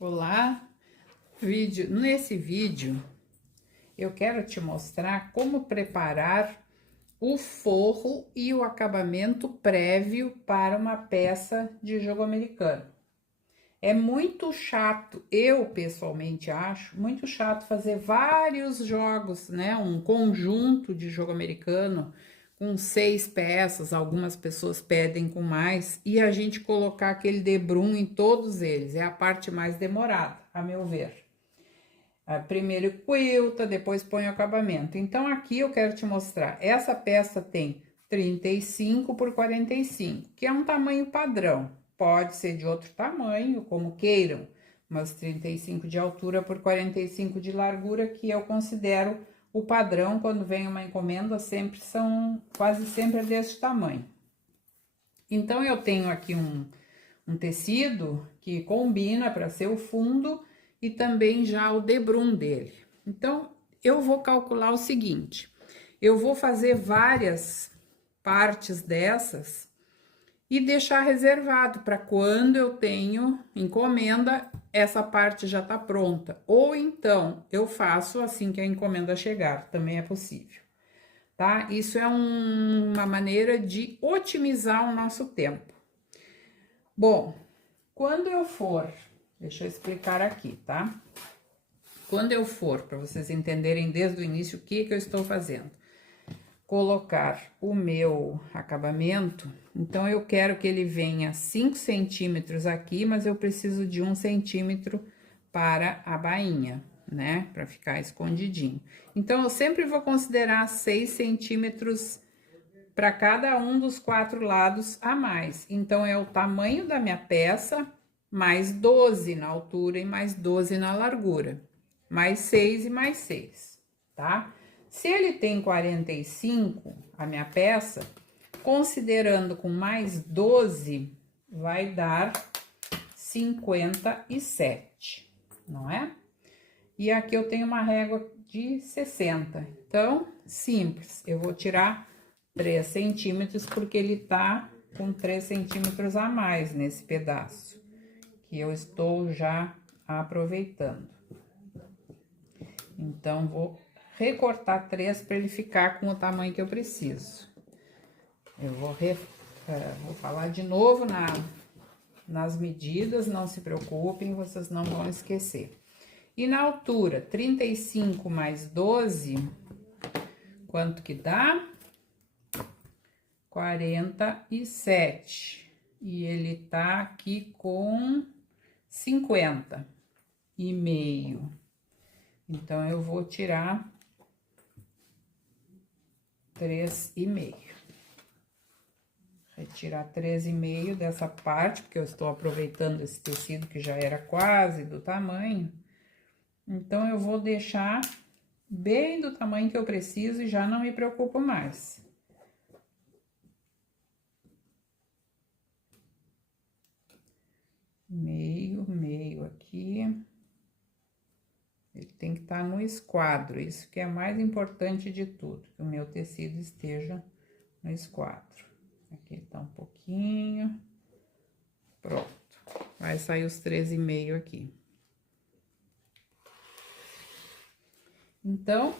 Olá, nesse vídeo eu quero te mostrar como preparar o forro e o acabamento prévio para uma peça de jogo americano. É muito chato, eu pessoalmente acho muito chato fazer vários jogos, né? Um conjunto de jogo americano com 6 peças, algumas pessoas pedem com mais, e a gente colocar aquele debrum em todos eles. É a parte mais demorada, a meu ver. Primeiro quilta, depois põe o acabamento. Então, aqui eu quero te mostrar. Essa peça tem 35 por 45, que é um tamanho padrão. Pode ser de outro tamanho, como queiram, mas 35 de altura por 45 de largura, que eu considero o padrão quando vem uma encomenda, quase sempre desse tamanho. Então, eu tenho aqui um tecido que combina para ser o fundo e também já o debrum dele. Então, eu vou calcular o seguinte: eu vou fazer várias partes dessas e deixar reservado para quando eu tenho encomenda, essa parte já tá pronta. Ou então, eu faço assim que a encomenda chegar, também é possível, tá? Isso é uma maneira de otimizar o nosso tempo. Bom, quando eu for, deixa eu explicar aqui, tá? Quando eu for, para vocês entenderem desde o início o que eu estou fazendo, colocar o meu acabamento, então eu quero que ele venha 5 centímetros aqui, mas eu preciso de 1 centímetro para a bainha, né? Para ficar escondidinho. Então, eu sempre vou considerar 6 centímetros para cada um dos 4 lados a mais. Então, é o tamanho da minha peça, mais 12 na altura e mais 12 na largura. Mais 6 e mais 6, tá? Se ele tem 45, a minha peça, considerando com mais 12, vai dar 57, não é? E aqui eu tenho uma régua de 60. Então, simples, eu vou tirar 3 centímetros, porque ele tá com 3 centímetros a mais nesse pedaço, que eu estou já aproveitando. Então, vou recortar 3 para ele ficar com o tamanho que eu preciso. Eu vou falar de novo nas medidas, não se preocupem, vocês não vão esquecer. E na altura, 35 mais 12, quanto que dá? 47. E ele tá aqui com 50,5. Então, eu vou tirar 3,5. Retirar 3,5 dessa parte, porque eu estou aproveitando esse tecido que já era quase do tamanho. Então, eu vou deixar bem do tamanho que eu preciso e já não me preocupo mais. Meio aqui. Ele tem que estar no esquadro, isso que é mais importante de tudo, que o meu tecido esteja no esquadro. Aqui tá um pouquinho. Pronto. Vai sair os 13,5 aqui. Então,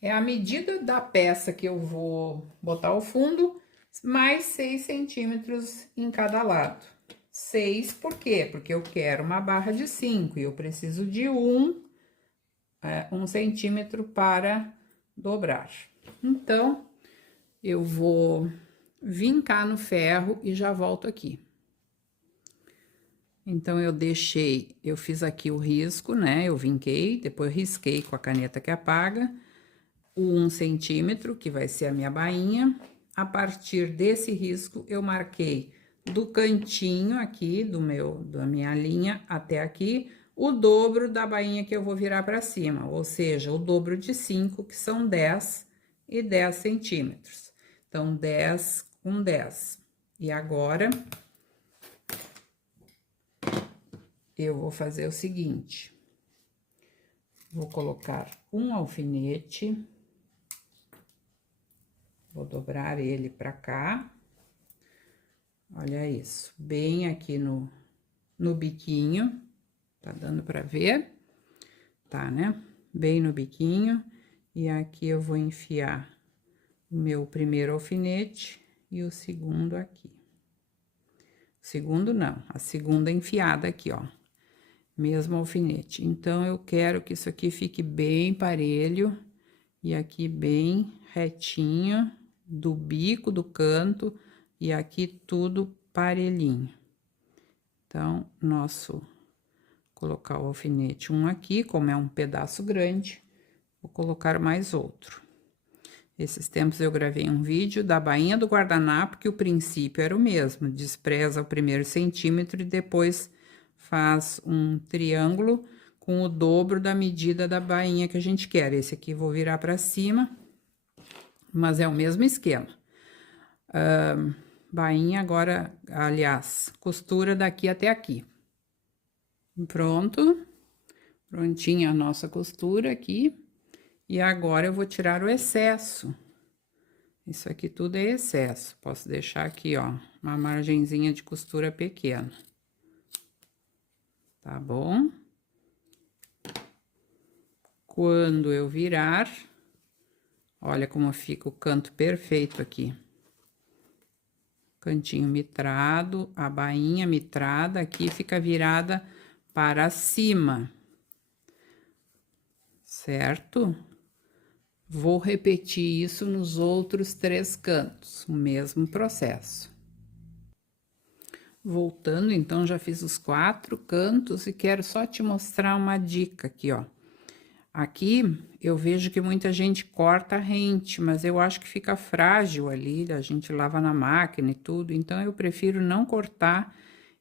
é a medida da peça que eu vou botar o fundo, mais 6 centímetros em cada lado. 6 por quê? Porque eu quero uma barra de 5 e eu preciso de 1 centímetro para dobrar. Então, eu vou vincar no ferro e já volto aqui. Então, eu fiz aqui o risco, né? Eu vinquei, depois risquei com a caneta que apaga, o 1 centímetro, que vai ser a minha bainha. A partir desse risco, eu marquei do cantinho aqui, da minha linha até aqui, o dobro da bainha que eu vou virar para cima, ou seja, o dobro de 5, que são 10 e 10 centímetros. Então, 10 com 10. E agora, eu vou fazer o seguinte: vou colocar um alfinete, vou dobrar ele pra cá, olha isso, bem aqui no no biquinho, tá dando pra ver? Tá, né? Bem no biquinho, e aqui eu vou enfiar o meu primeiro alfinete e o segundo aqui. Segundo não, a segunda enfiada aqui, ó. Mesmo alfinete. Então, eu quero que isso aqui fique bem parelho e aqui bem retinho do bico do canto e aqui tudo parelhinho. Então, colocar o alfinete um aqui, como é um pedaço grande, vou colocar mais outro. Esses tempos eu gravei um vídeo da bainha do guardanapo, que o princípio era o mesmo, despreza o primeiro centímetro e depois faz um triângulo com o dobro da medida da bainha que a gente quer. Esse aqui vou virar pra cima, mas é o mesmo esquema. Bainha agora, aliás, costura daqui até aqui. Pronto, prontinha a nossa costura aqui. E agora eu vou tirar o excesso. Isso aqui tudo é excesso. Posso deixar aqui, ó, uma margenzinha de costura pequena. Tá bom? Quando eu virar, olha como fica o canto perfeito aqui. Cantinho mitrado, a bainha mitrada aqui fica virada para cima. Certo? Vou repetir isso nos outros 3 cantos, o mesmo processo. Voltando, então, já fiz os 4 cantos e quero só te mostrar uma dica aqui, ó. Aqui, eu vejo que muita gente corta rente, mas eu acho que fica frágil ali, a gente lava na máquina e tudo, então eu prefiro não cortar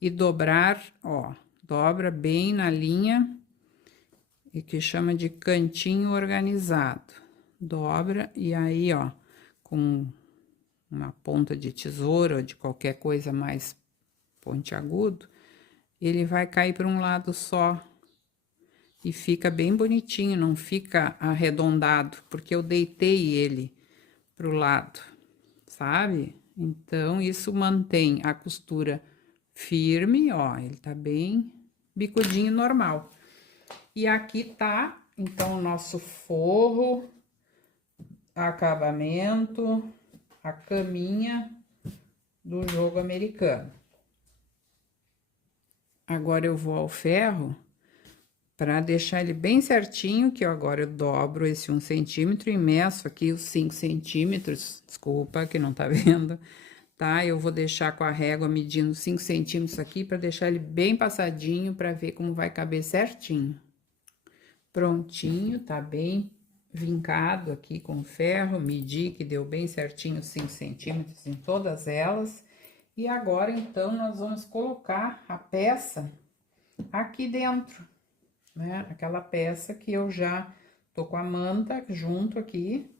e dobrar, ó, dobra bem na linha, e que chama de cantinho organizado. Dobra e aí, ó, com uma ponta de tesoura ou de qualquer coisa mais pontiagudo, ele vai cair para um lado só e fica bem bonitinho, não fica arredondado, porque eu deitei ele pro lado, sabe? Então, isso mantém a costura firme, ó, ele tá bem bicudinho normal. E aqui tá, então, o nosso forro, acabamento, a caminha do jogo americano. Agora eu vou ao ferro para deixar ele bem certinho, que agora eu dobro esse 1 centímetro e meço aqui os 5 centímetros, desculpa que não tá vendo, tá? Eu vou deixar com a régua medindo 5 centímetros aqui para deixar ele bem passadinho para ver como vai caber certinho. Prontinho, tá bem vincado aqui com ferro, medi que deu bem certinho 5 centímetros em todas elas. E agora, então, nós vamos colocar a peça aqui dentro, né? Aquela peça que eu já tô com a manta junto aqui.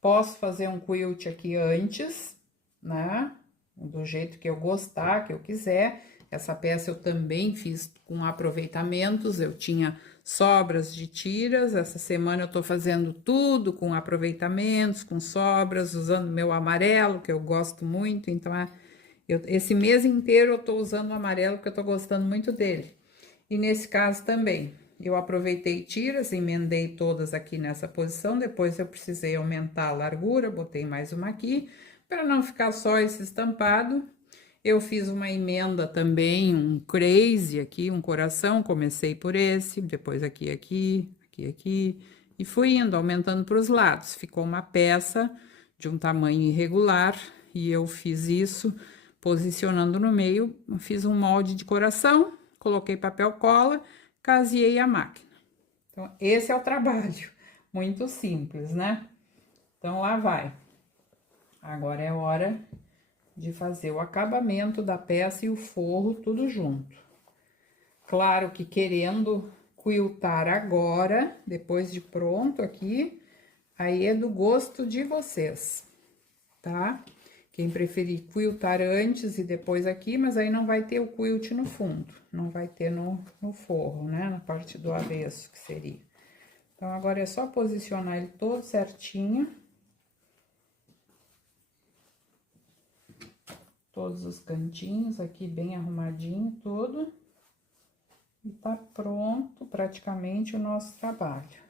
Posso fazer um quilt aqui antes, né? Do jeito que eu gostar, que eu quiser. Essa peça eu também fiz com aproveitamentos, eu tinha sobras de tiras. Essa semana eu tô fazendo tudo com aproveitamentos, com sobras, usando meu amarelo, que eu gosto muito. Então, esse mês inteiro eu tô usando o amarelo, porque eu tô gostando muito dele. E nesse caso também, eu aproveitei tiras, emendei todas aqui nessa posição. Depois eu precisei aumentar a largura, botei mais uma aqui, para não ficar só esse estampado. Eu fiz uma emenda também, um crazy aqui, um coração, comecei por esse, depois aqui, e fui indo, aumentando para os lados. Ficou uma peça de um tamanho irregular, e eu fiz isso, posicionando no meio, fiz um molde de coração, coloquei papel cola, caseei a máquina. Então, esse é o trabalho, muito simples, né? Então, lá vai. Agora é hora de fazer o acabamento da peça e o forro tudo junto. Claro que querendo quiltar agora, depois de pronto aqui, aí é do gosto de vocês, tá? Quem preferir quiltar antes e depois aqui, mas aí não vai ter o quilt no fundo, não vai ter no forro, né? Na parte do avesso, que seria. Então, agora é só posicionar ele todo certinho. Todos os cantinhos aqui bem arrumadinho, tudo. E tá pronto praticamente o nosso trabalho.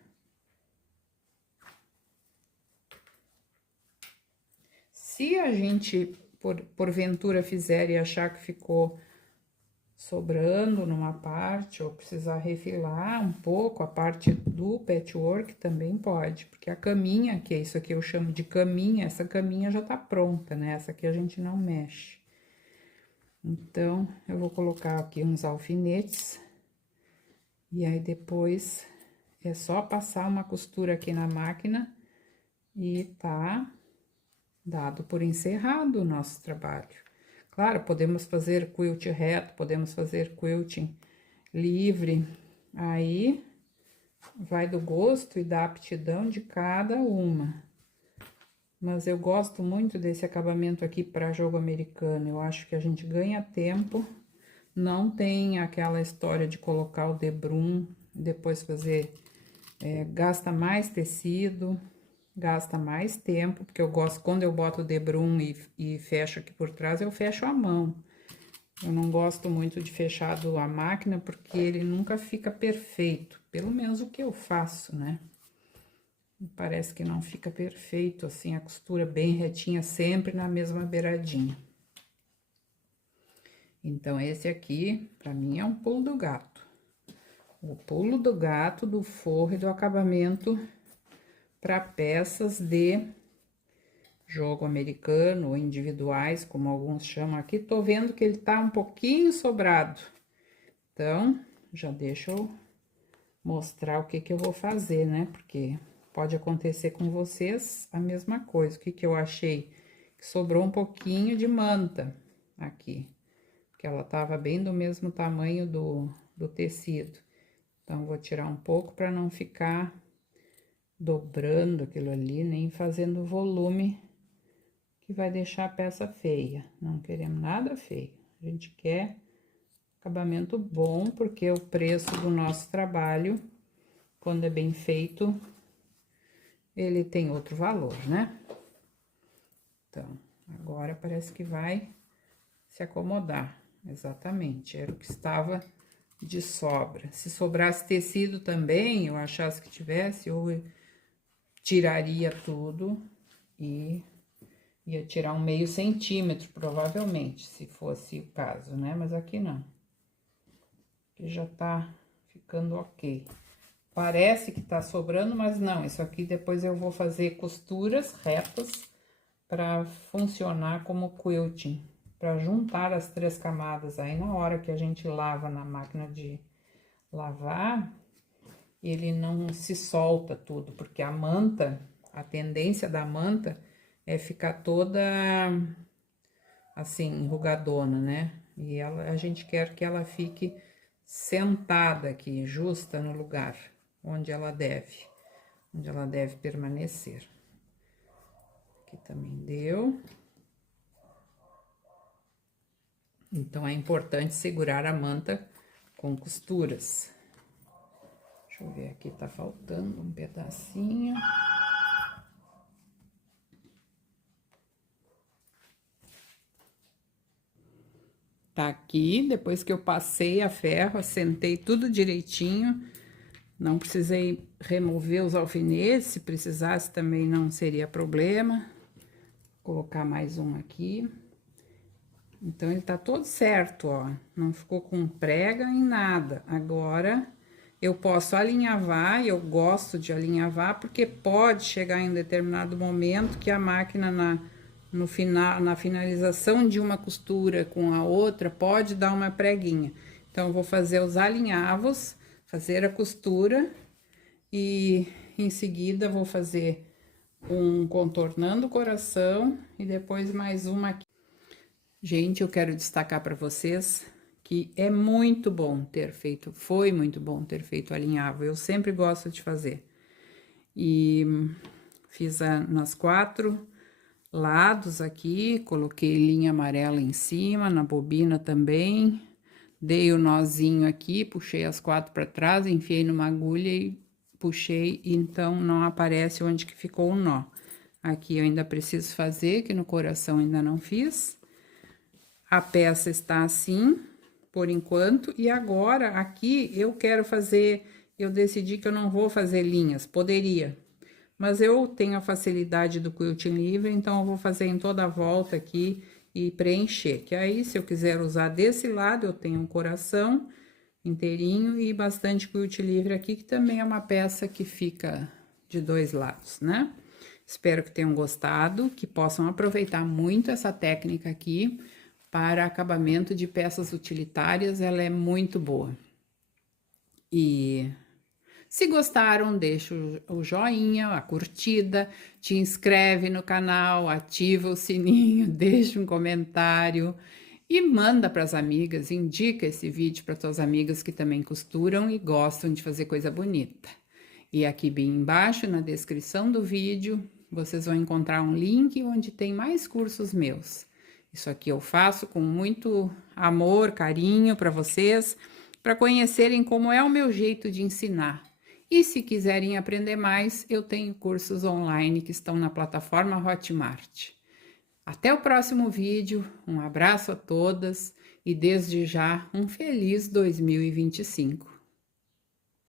Se a gente, porventura, fizer e achar que ficou sobrando numa parte, ou precisar refilar um pouco a parte do patchwork, também pode. Porque a caminha, que é isso aqui eu chamo de caminha, essa caminha já tá pronta, né? Essa aqui a gente não mexe. Então, eu vou colocar aqui uns alfinetes. E aí, depois, é só passar uma costura aqui na máquina e tá dado por encerrado o nosso trabalho. Claro, podemos fazer quilt reto, podemos fazer quilting livre, aí vai do gosto e da aptidão de cada uma. Mas eu gosto muito desse acabamento aqui para jogo americano, eu acho que a gente ganha tempo, não tem aquela história de colocar o debrum, depois fazer, gasta mais tecido, gasta mais tempo, porque eu gosto, quando eu boto o debrum e fecho aqui por trás, eu fecho a mão. Eu não gosto muito de fechado a máquina, porque ele nunca fica perfeito, pelo menos o que eu faço, né? Parece que não fica perfeito, assim, a costura bem retinha, sempre na mesma beiradinha. Então, esse aqui, pra mim, é um pulo do gato. O pulo do gato do forro e do acabamento para peças de jogo americano ou individuais, como alguns chamam aqui. Tô vendo que ele tá um pouquinho sobrado. Então, já deixa eu mostrar o que que eu vou fazer, né? Porque pode acontecer com vocês a mesma coisa. O que que eu achei? Que sobrou um pouquinho de manta aqui. Porque ela tava bem do mesmo tamanho do tecido. Então, vou tirar um pouco para não ficar dobrando aquilo ali, nem fazendo volume que vai deixar a peça feia. Não queremos nada feio. A gente quer acabamento bom, porque o preço do nosso trabalho, quando é bem feito, ele tem outro valor, né? Então, agora parece que vai se acomodar. Exatamente, era o que estava de sobra. Se sobrasse tecido também, eu achasse que tivesse, eu tiraria tudo e ia tirar um meio centímetro, provavelmente, se fosse o caso, né? Mas aqui não. Aqui já tá ficando ok. Parece que tá sobrando, mas não. Isso aqui depois eu vou fazer costuras retas para funcionar como quilting. Para juntar as 3 camadas. Aí, na hora que a gente lava na máquina de lavar, ele não se solta tudo, porque a manta, a tendência da manta é ficar toda assim, enrugadona, né? E a gente quer que ela fique sentada aqui, justa no lugar onde ela deve permanecer. Aqui também deu. Então, é importante segurar a manta com costuras. Deixa eu ver, aqui tá faltando um pedacinho. Tá aqui, depois que eu passei a ferro, assentei tudo direitinho. Não precisei remover os alfinetes, se precisasse também não seria problema. Vou colocar mais um aqui. Então, ele tá todo certo, ó. Não ficou com prega em nada. Agora, eu posso alinhavar, e eu gosto de alinhavar, porque pode chegar em determinado momento que a máquina no final, na finalização de uma costura com a outra, pode dar uma preguinha. Então, eu vou fazer os alinhavos, fazer a costura e em seguida vou fazer um contornando o coração e depois mais uma aqui. Gente, eu quero destacar para vocês que é muito bom ter feito, foi muito bom ter feito alinhavo, eu sempre gosto de fazer. E fiz nas 4 lados aqui, coloquei linha amarela em cima, na bobina também, dei o nozinho aqui, puxei as 4 para trás, enfiei numa agulha e puxei, então não aparece onde que ficou o nó. Aqui eu ainda preciso fazer, que no coração ainda não fiz. A peça está assim, por enquanto. E agora, aqui, eu quero fazer... Eu decidi que eu não vou fazer linhas, poderia. Mas eu tenho a facilidade do quilting livre, então eu vou fazer em toda a volta aqui e preencher. Que aí, se eu quiser usar desse lado, eu tenho um coração inteirinho e bastante quilt livre aqui, que também é uma peça que fica de 2 lados, né? Espero que tenham gostado, que possam aproveitar muito essa técnica aqui para acabamento de peças utilitárias, ela é muito boa. E se gostaram, deixa o joinha, a curtida, te inscreve no canal, ativa o sininho, deixa um comentário e manda para as amigas, indica esse vídeo para tuas amigas que também costuram e gostam de fazer coisa bonita. E aqui bem embaixo, na descrição do vídeo, vocês vão encontrar um link onde tem mais cursos meus. Isso aqui eu faço com muito amor, carinho para vocês, para conhecerem como é o meu jeito de ensinar. E se quiserem aprender mais, eu tenho cursos online que estão na plataforma Hotmart. Até o próximo vídeo, um abraço a todas e desde já um feliz 2025.